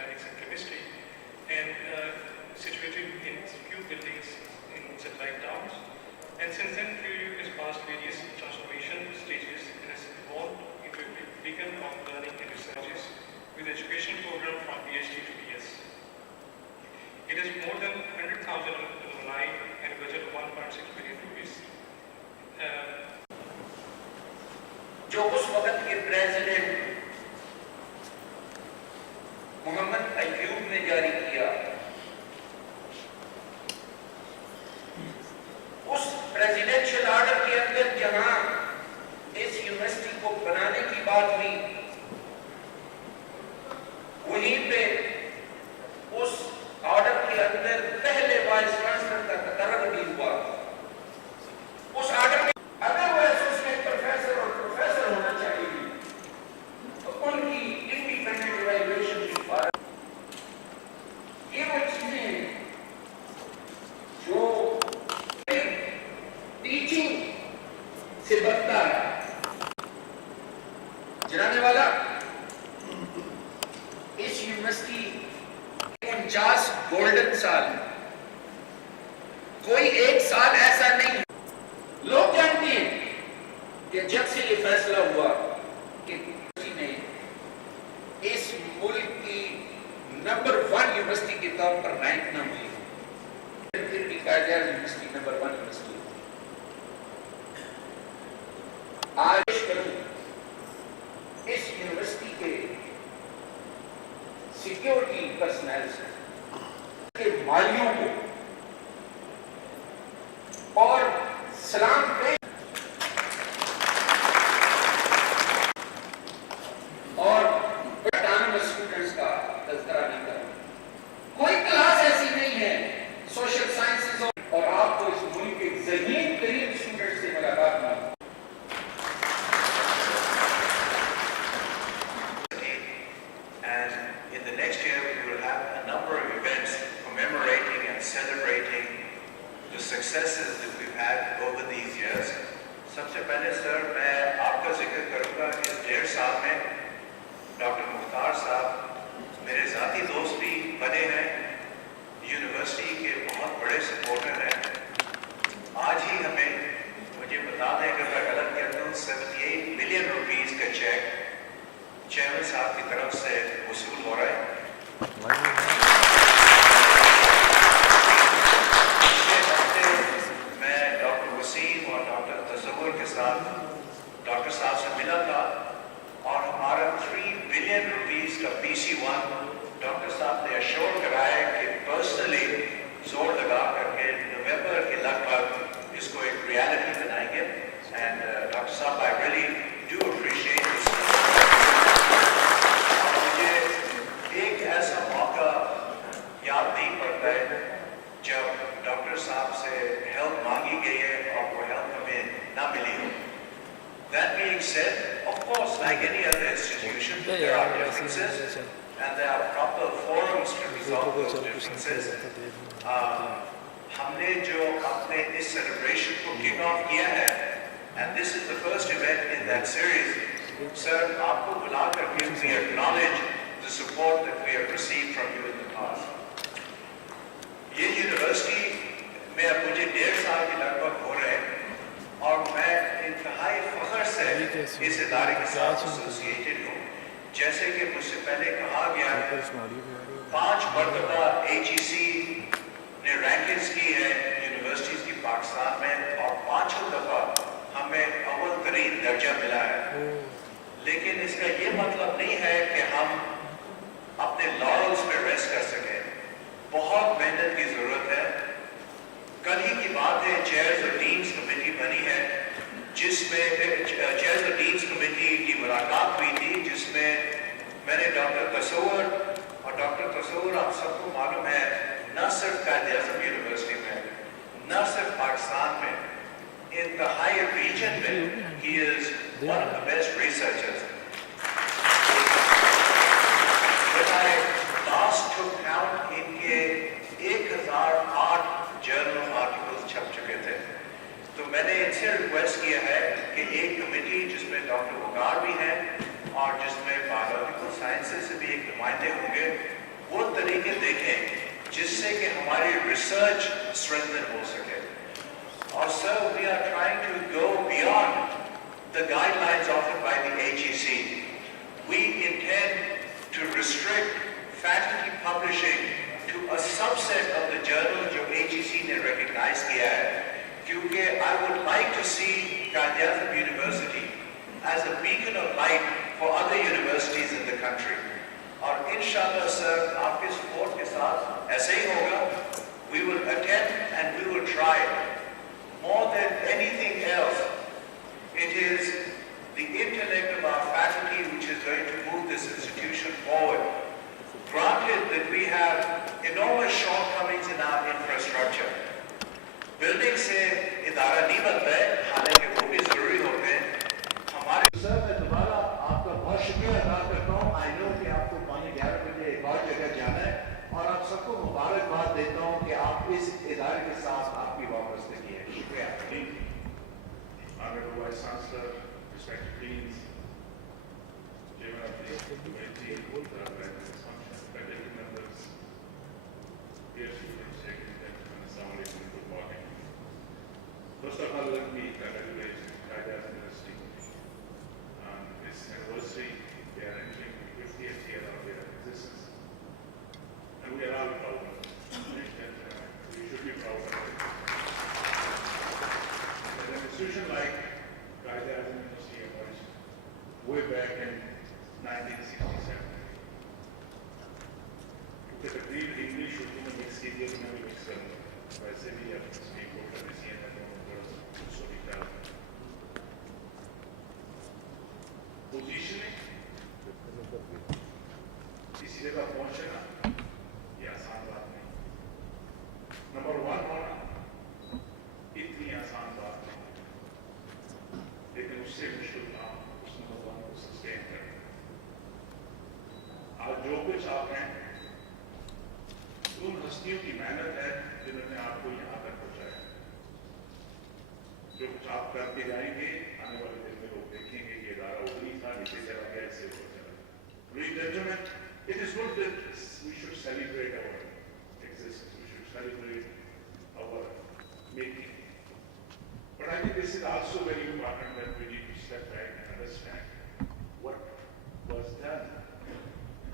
mathematics and chemistry, and situated in few buildings in satellite towns. And since then, QU has passed various transformation stages and has evolved into a beacon of learning and researches with education program from PhD to BS. It has more than 100,000 alumni and a budget of 1.6 billion rupees. जो उस वक्त के president Mohammad अय्यूब ने जारी किया, उस presidential order के अंदर जहां इस यूनिवर्सिटी को बनाने की बात हुई, वहीं पे उस ऑर्डर के अंदर पहले वाइस चांसलर का तकर्रर भी हुआ। उस ऑर्डर में अगर वो एसोसिएट प्रोफेसर और प्रोफेसर होना चाहिए तो उनकी इंडिपेंडेंट इवैल्यूएशन की बात, ये वो चीजें हैं जो टीचिंग से बनता है। जनाने वाला इस यूनिवर्सिटी 49 गोल्डन साल, कोई एक साल ऐसा नहीं। लोग जानते हैं कि जब से ये फैसला हुआ कि किसी ने इस मुल्क की नंबर 1 यूनिवर्सिटी के तौर पर रैंक न मिली, फिर भी कहा जाए यूनिवर्सिटी नंबर 1 यूनिवर्सिटी। आज करूं इस यूनिवर्सिटी के सिक्योरिटी पर्सनल के मालियों को और सलाम पे और ऑटोनमस स्टूडेंट्स का तज़किरा नहीं करूं। कोई क्लास ऐसी नहीं है सोशल साइंसेज और आपको इस मुल्क के ज़हीन तरीन स्टूडेंट से मुलाकात ना हो। And in the next year we will have a number of events commemorating and celebrating the successes that we've had over these years. सबसे पहले सर मैं आपका जिक्र करूंगा इस 1.5 साल में डॉक्टर मुख्तार साहब मेरे ज़ाती दोस्त भी बने हैं, यूनिवर्सिटी के बहुत बड़े सपोर्टर हैं। आज ही हमें मुझे बता दें अगर मैं गलत कहता हूँ 78 मिलियन रुपीस का चेक चेयरमैन साहब की तरफ से वसूल हो रहा है। मैं डॉक्टर वसीम और डॉक्टर तसव्वुर के साथ डॉक्टर साहब से मिला था और हमारा 3 बिलियन रुपीस का PC1 डॉक्टर साहब ने अश्योर कराया कि पर्सनली जोर लगा करके नवंबर के लगभग इसको एक रियलिटी बनाएंगे। एंड डॉक्टर साहब I really do appreciate this. मुझे एक ऐसा मौका याद नहीं पड़ता है जब डॉक्टर साहब से हेल्प मांगी गई है और वो हेल्प हमें ना मिली हो। That being said, of course, like any other institution, there are differences and there are proper forums to resolve those differences. हमने जो अपने इस celebration को kick off किया है, and this is the first event in that series, sir, आपको बुला करके we acknowledge the support that we have received from you in the past. ये यूनिवर्सिटी में अब मुझे 1.5 साल के लगभग हो रहे हैं और मैं इंतहाई फख्र से इस इदारे के साथ एसोसिएटेड हूँ। जैसे कि मुझसे पहले कहा गया 5 मरतबा HEC ने रैंकिंग्स की है यूनिवर्सिटीज़ की पाकिस्तान में और 5 दफ़ा हमें अव्वल तरीन दर्जा मिला है। लेकिन इसका ये मतलब नहीं है कि हम अपने लॉरल्स पे रेस्ट कर सकें। बहुत मेहनत की ज़रूरत है। कल ही की बात है चेयर्स और डीन्स कमेटी बनी है जिसमें चेयर्स और डीन्स कमेटी की मुलाकात हुई थी जिसमें मैंने डॉक्टर तसव्वुर आप सबको मालूम है न सिर्फ कायद-ए-आज़म यूनिवर्सिटी में न सिर्फ पाकिस्तान में इंतहाई रीजन में he is one of the best researchers. When I last took count इनके 1008 जर्नल आर्टिकल्स छप चुके थे। तो मैंने इनसे रिक्वेस्ट किया है कि एक कमेटी जिसमें डॉक्टर वकार भी हैं और जिसमें बायोलॉजिकल साइंसेज से भी एक नुमाइंदे होंगे तरीके देखें जिससे कि हमारी रिसर्च स्ट्रेंथन हो सके. और sir, we are trying to go beyond the guidelines offered by the HEC. We intend to restrict faculty publishing to a subset of the journals जो HEC ने recognize किया है, क्योंकि I would like to see Qaid-e-Azam University as a beacon of light for other universities in the country. और इंशाल्लाह sir, आपके support के साथ ऐसे ही होगा. We will attempt and we will try. More than anything else, it is the intellect of our faculty which is going to move this institution forward. Granted that we have enormous shortcomings in our infrastructure. Building से इदारा नहीं बनता है, हालांकि वो भी जरूरी होते हैं. हमारे सर मैं दोबारा आपका बहुत शुक्रिया अदा करता हूँ. I know कि आपको 11 बजे एक और जगह जाना है और आप सबको मुबारकबाद देता हूँ कि आप इस इदारे के साथ आपकी वापसी है. शुक्रिया. Honorable Vice Chancellor, respected deans, Chairman of the committee, faculty members, dear students, ladies and gentlemen, Assalamu alaikum, good morning. First of all, let me congratulate Qaid-e-Azam University on this anniversary. They are entering the 50th year of their existence, and we are all proud of it. We should be proud of it. An institution like Qaid-e-Azam University emerged way back in 1967. क्योंकि तकरीब English Urdu में mix की थी, मैं भी mix करूँगा. वैसे भी अब स्पीक हो कर इसी पोजीशनिंग इसी जगह पहुँचना ये आसान बात नहीं. नंबर 1 होना इतनी आसान बात नहीं, लेकिन उससे मुश्किल काम उस नंबर 1 को सस्टेन करना. आज जो कुछ आप हैं उन हस्तियों की मेहनत है जिन्होंने आपको यहाँ तक पहुँचाया. जो कुछ आप करके जाएंगे आने वाले दिन में लोग देखेंगे कि इदारा उतनी था, नीचे चला गया, ऐसे हो चला. Ladies and gentlemen, it is good that we should celebrate our existence. We should celebrate our making. But I think this is also very important that we need to step back and understand what was done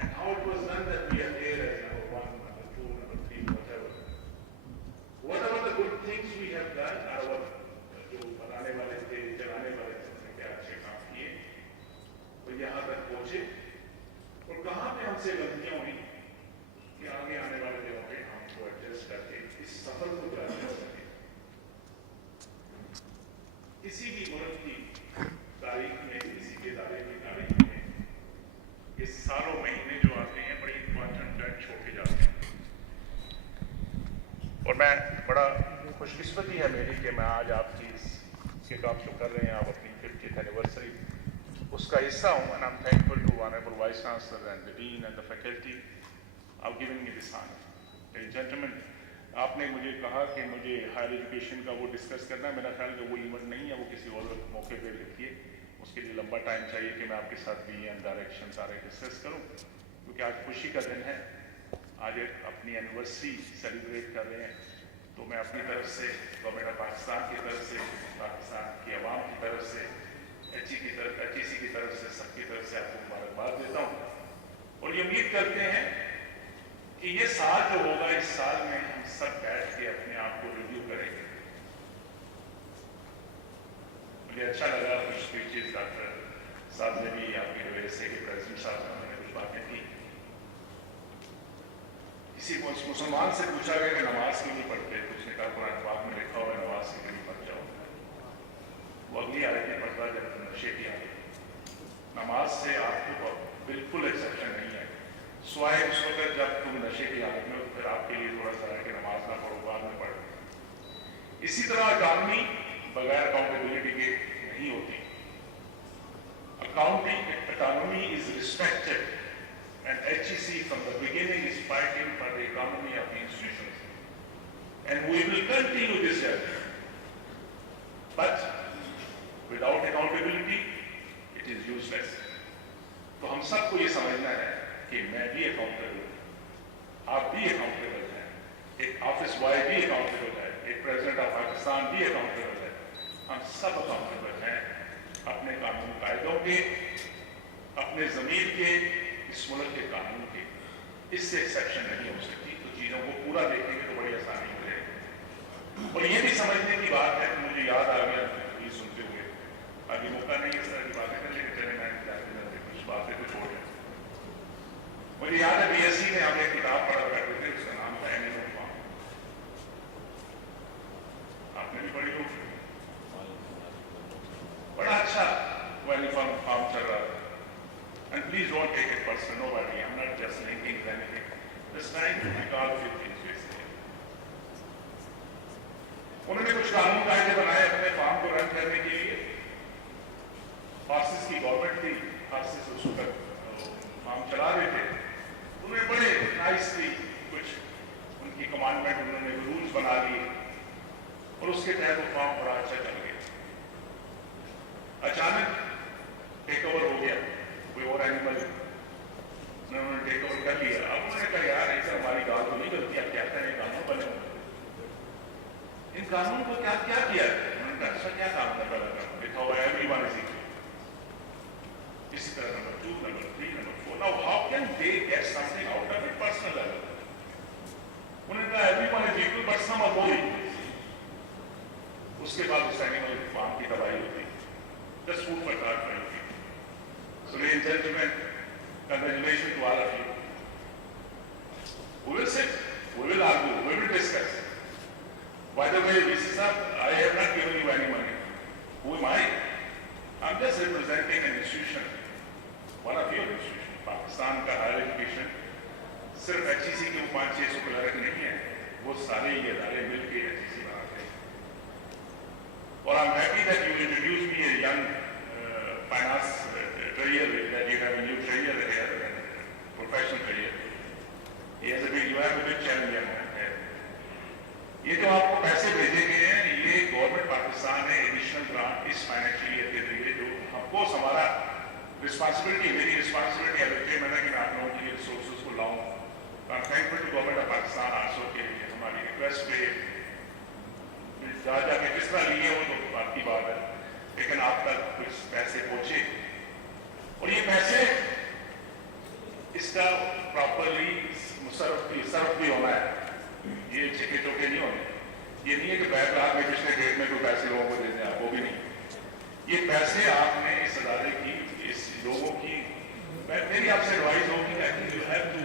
and how it was done that we are here as number 1, number 2, number 3, whatever. Whatever the good things we have done are what जो बनाने वाले थे, चलाने वाले थे, उन्होंने क्या अच्छे काम किए, वो यहाँ तक पहुँचे. और कहाँ पे हमसे गलतियाँ हुई कि आगे आने वाले दिनों में हमको एडजस्ट करके इस सफर को जारी कर सके. किसी भी मुल्क की तारीख में, किसी के इदारे की तारीख में इस सालों महीने जो आते हैं बड़ी इंपॉर्टेंट टर्न छोड़ के जाते हैं. और मैं बड़ा खुशकिस्मती है मेरी कि मैं आज आपकी इसके काम जो कर रहे हैं, आप अपनी 50th एनिवर्सरी उसका हिस्सा हूँ. And I am thankful to honourable vice chancellor and the dean and the faculty of giving me this honour. Ladies and gentleman, आपने मुझे कहा कि मुझे हायर एजुकेशन का वो डिस्कस करना है. मेरा ख्याल कि वो इवेंट नहीं है, वो किसी और मौके पर लिखिए. उसके लिए लंबा टाइम चाहिए कि मैं आपके साथ भी एंड डायरेक्शन सारे डिस्कस करूँ, क्योंकि आज खुशी का दिन है. आज एक अपनी एनिवर्सरी सेलिब्रेट कर रहे हैं. तो मैं अपनी तरफ से, गवर्नमेंट ऑफ पाकिस्तान की तरफ से, पाकिस्तान की आवाम की तरफ से, HEC की तरफ से, सबकी तरफ से आपको मुबारकबाद देता हूँ. और ये उम्मीद करते हैं कि ये साल जो होगा, इस साल में हम सब बैठ के अपने आप को रिव्यू करेंगे. मुझे अच्छा लगा कुछ स्पीचेस डॉक्टर साहब ने भी, आपके USA के प्रेसिडेंट साहब ने उन्होंने कुछ बातें की. किसी मुसलमान से पूछा गया कि नमाज क्यों नहीं पढ़ते, तो उसने कहा कुरान पाक में लिखा हुआ है नमाज के लिए पढ़ जाओ. वो अगली आयतें पढ़ता जब नशे की आदत. नमाज से आपको बिल्कुल एक्सेप्शन नहीं है, स्वाय उस वक्त जब तुम नशे की आदत में हो, तो फिर आपके लिए थोड़ा सा है कि नमाज ना पढ़ो, बाद में पढ़ो. इसी तरह इकॉनमी बगैर अकाउंटेबिलिटी के नहीं होती. Economy is respected, and HEC from the beginning is fighting for the economy of the institutions, and we will continue this journey. But without accountability, it is useless. तो हम सबको ये समझना है कि मैं भी अकाउंटेबल हूँ. आप भी अकाउंटेबल हैं, एक ऑफिस बॉय भी अकाउंटेबल है, एक प्रेसिडेंट ऑफ पाकिस्तान भी अकाउंटेबल है, हम सब अकाउंटेबल हैं अपने कानून कायदों के, अपने ज़मीर के, इस मुल्क के कानून के। इससे एक्सेप्शन नहीं हो सकती। तो चीज़ों को पूरा देखेंगे तो बड़ी आसानी हो जाएगी। और ये भी समझने की बात है, मुझे याद आ गया ये सुनते हुए, अभी मौका नहीं इस तरह की बातें करने के, चले मैं कुछ बातें कुछ हो जाए। मुझे याद है BSc में हम एक किताब पढ़ा करते थे, उसका नाम था एनिमल फार्म। आपने भी पढ़ी होगी। बड़ा अच्छा वो एनिमल फार्म चल रहा था। And please don't take it personal, nobody. I'm not just linking anything. Just trying to recall a few things basically. उन्होंने कुछ कानून कायदे बनाए अपने फार्म को रन करने के लिए। हॉर्सेस की गवर्नमेंट थी, हॉर्सेस उस वक्त फार्म चला रहे थे। उन्होंने बड़े नाइसली कुछ उनकी कमांडमेंट, उन्होंने रूल्स बना लिए और उसके तहत वो फार्म बड़ा अच्छा चल गया। अचानक टेक ओवर हो गया, कोई और एनिमल उन्होंने टेक ओवर कर लिया। अब उन्होंने कहा यार ऐसा हमारी गाँव तो नहीं गलती, आप क्या करें, कानून बने इन कानून को क्या क्या किया। उन्होंने कहा अच्छा क्या काम कर रहा था, लिखा हुआ है एवरीवन इज इक्वल। इसी तरह number 2, number 3, number 4। Now how can they get something out of it personal level. उन्होंने कहा everyone is equal but some are more equal. उसके बाद उस एनिमल फार्म की तबाही होती, just food for thought for you. So ladies and gentlemen, congratulations to all of you. We will sit, we will argue, we will discuss. By the way, VC sir, I have not given you any money. Who am I? I'm just representing an institution, one of your institutions. Pakistan का higher education सिर्फ HEC के 500-600 clerk नहीं है, वो सारे ये इदारे मिलकर HEC बनाते हैं। और I'm happy that you introduced me a young finance career, that you have a new career here, professional career. He has a big, you have a big challenge here. ये जो आपको पैसे भेजे गए हैं, ये गवर्नमेंट पाकिस्तान ने एडिशनल ग्रांट इस फाइनेंशियल ईयर के लिए जो हमको हमारा रिस्पॉन्सिबिलिटी, मेरी रिस्पॉन्सिबिलिटी है कि मैं आप लोगों के लिए रिसोर्सेज को लाऊं। I am thankful to government of Pakistan also के हमारी रिक्वेस्ट पे जाके किस तरह लिए वो तो बात की बात है, लेकिन आप तक कुछ पैसे पहुंचे और ये पैसे इसका प्रॉपरली सर्व भी होना है। ये छिके चौके नहीं होने। ये नहीं है कि बैंक रात में पिछले डेट में कोई पैसे लोगों को दे दें, आपको भी नहीं। ये पैसे आपने इस अदारे की, इस लोगों की, मेरी आपसे एडवाइस होगी you have to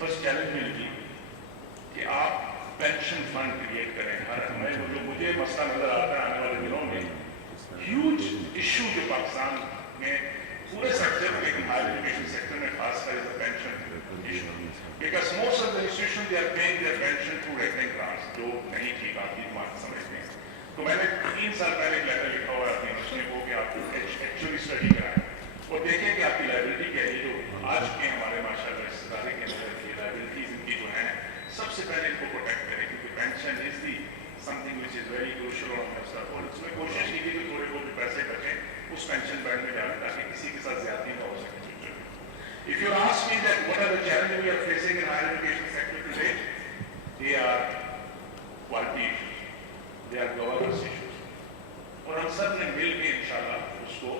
first challenge मिलेगी कि आप पेंशन फंड क्रिएट करें। हर मुझे मसला नजर आता है आने वाले दिनों में, ह्यूज इशू जो पाकिस्तान में पूरे सेक्टर, लेकिन हायर एजुकेशन सेक्टर में खासकर pension issue, because most of the institution they are paying their pension through recurring grants, जो नहीं ठीक आपकी बात समझते हैं। तो मैंने 3 साल पहले एक लेटर लिखा हुआ है अपनी यूनिवर्सिटी को कि आप एक्चुअली स्टडी कराएं और देखें कि आपकी लाइबिलिटी क्या है। जो आज के हमारे माशाल्लाह इस इदारे के अंदर की लाइबिलिटीज इनकी जो है, सबसे पहले इनको प्रोटेक्ट करें, क्योंकि pension is the something which is very crucial और उसमें कोशिश की कि थोड़े बहुत भी पैसे बचें उस पेंशन फंड में जाए ताकि किसी के साथ ज्यादती ना हो सके। If you ask me that what are the challenges we are facing in higher education sector today, they are quality issues, they are governance issues, और हम सब ने मिल के इंशाल्लाह उसको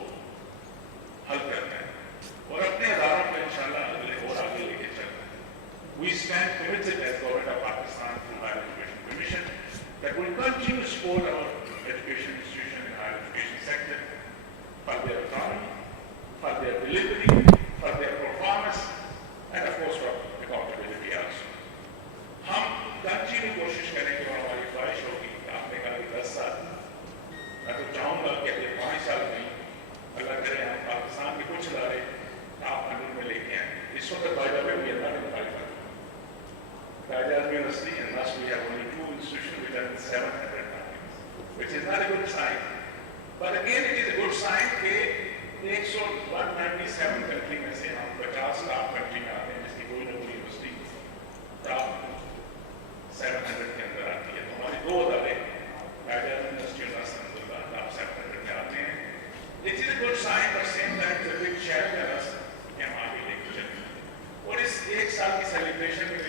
हल करना है और अपने अदारों को इंशाल्लाह अगले और आगे लेके चलना है। We stand committed as Government of Pakistan through Higher Education Commission that will continue to support our education institution in higher education sector for their autonomy, for their delivery, for their performance, and of course for accountability also. हम continue कोशिश करेंगे और हमारी ख्वाहिश होगी कि आपने कहा कि 10 साल, मैं तो चाहूँगा कि अगले 5 साल में अल्लाह करे हम पाकिस्तान में कुछ ला रहे आप कानून में लेके आए। इस वक्त by the way we are not in 500. Rajas University and thus we have only 2 institutions which are in 700 countries, which is not a good sign. But again it is a good sign कि 197 country में से हम 50 top country में आते हैं, जिसकी कोई ना कोई यूनिवर्सिटी टॉप 700 के अंदर आती है। तो हमारे 2 अदारे राजा यूनिवर्सिटी और नासरुल्लाह टॉप 700 में आते हैं। It is a good sign, but same time it's a big challenge for us कि हम आगे लेके चलें। और इस 1 साल की सेलिब्रेशन में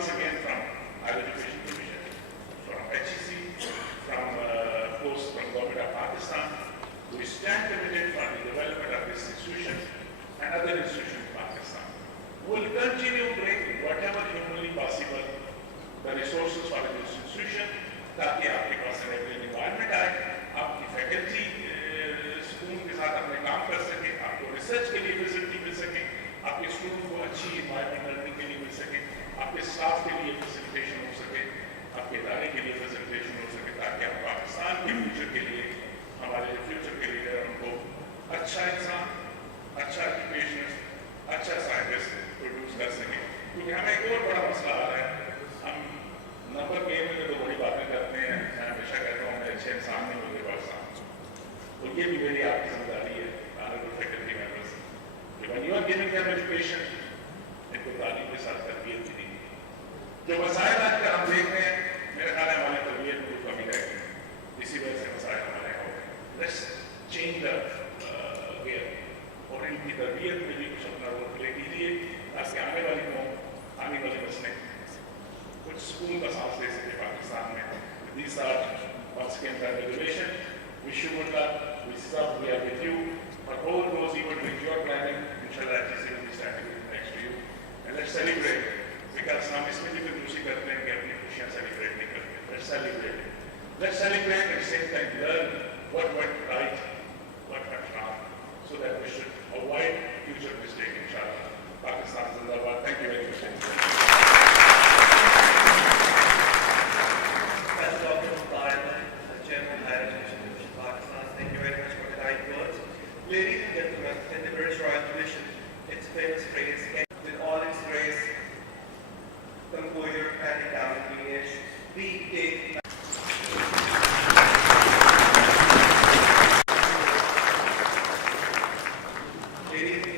once again from Higher Education Commission, from HEC, from of course from Government of Pakistan. We stand committed for the development of this institution and other institutions in Pakistan. We will continue to bring whatever humanly possible the resources for this institution, ताकि आपके पास enabling environment आए, आपकी faculty school के साथ अपने काम कर सके, आपको research के लिए facility मिल सके, आपके स्टूडेंट को अच्छी environment learning के लिए मिल सके, आपके staff के लिए facilitation हो सके, आपके इदारे के लिए facilitation हो सके, ताकि आप पाकिस्तान के future के लिए, हमारे जो future के लिए उनको अच्छा इंसान, अच्छा occupationist, अच्छा scientist produce कर सके. क्योंकि हमें एक और बड़ा मसला आ रहा है, हम नंबर गेम में तो बड़ी बातें करते हैं, मैं हमेशा कहता हूँ मैं अच्छे इंसान नहीं होते पाकिस्तान. तो ये भी मेरी आपकी जिम्मेदारी है, honorable faculty members. When you are giving them education, इनको तालीम के साथ तरबियत भी दी. जो मसाइल आजकल हम देख रहे हैं, मेरे ख्याल है हमारी तरबियत में कोई कमी रह गई. इसी वजह से मसाइल हमारे हो गए. Let's change the gear. और इनकी तरबियत में भी कुछ अपना रोल प्ले कीजिए, ताकि आने वाली नस्लें कुछ स्कूल का सांस ले सके पाकिस्तान में. These are once again the regulation. Wish you good luck. We are with you. For all those even with your planning, inshallah HEC will be standing next to you. And let's celebrate. Because हम इसमें भी खुशी करते हैं कि अपनी खुशियाँ celebrate नहीं करते. Let's celebrate. Let's celebrate and at the same time learn what went right, what went wrong, so that we should avoid future mistake, inshallah. Pakistan Zindabad. Thank you very much. Ladies and gentlemen, in the British Royal Commission, its famous phrase, with all its grace, composure and endowment lineage, we take ladies